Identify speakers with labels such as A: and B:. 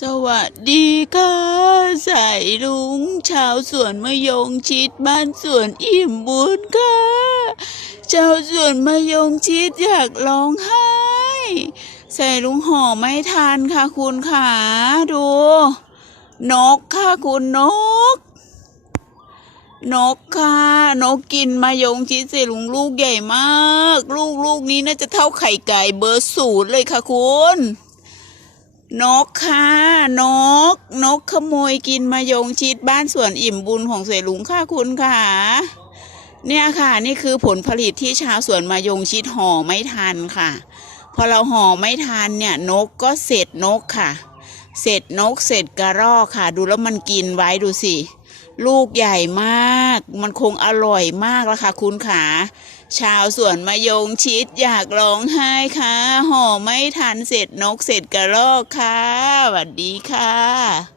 A: สวัสดีค่ะ ใสายลุง ชาวสวนมะยงชิดบ้านสวนอิ่มบุญค่ะ ชาวสวนมะยงชิดอยากร้องไห้ ใส่ลุงห่อไม่ทานค่ะคุณขาดู นกค่ะคุณนก นกค่ะ นกกินมายงชิดใส่ลุงลูกใหญ่มาก ลูกลูกนี้น่าจะเท่าไข่ไก่เบอร์ศูนย์เลยค่ะคุณ นกค่ะนก นกขโมยกินมายงชิดบ้านสวนอิ่มบุญของเสลุงค่ะคุณค่ะ เนี่ยค่ะนี่คือผลผลิตที่ชาวสวนมายงชิดห่อไม่ทันค่ะ พอเราห่อไม่ทันเนี่ยนกก็เสร็จนกค่ะ เสร็จนกเสร็จกระรอกค่ะ ดูแล้วมันกินไว้ดูสิ ลูกใหญ่มาก มันคงอร่อยมากละค่ะคุณขาชาวสวนมะยงชิดอยากร้องไห้ค่ะห่อไม่ทันเสร็จนกเสร็จกระรอกค่ะสวัส
B: ดีค่ะ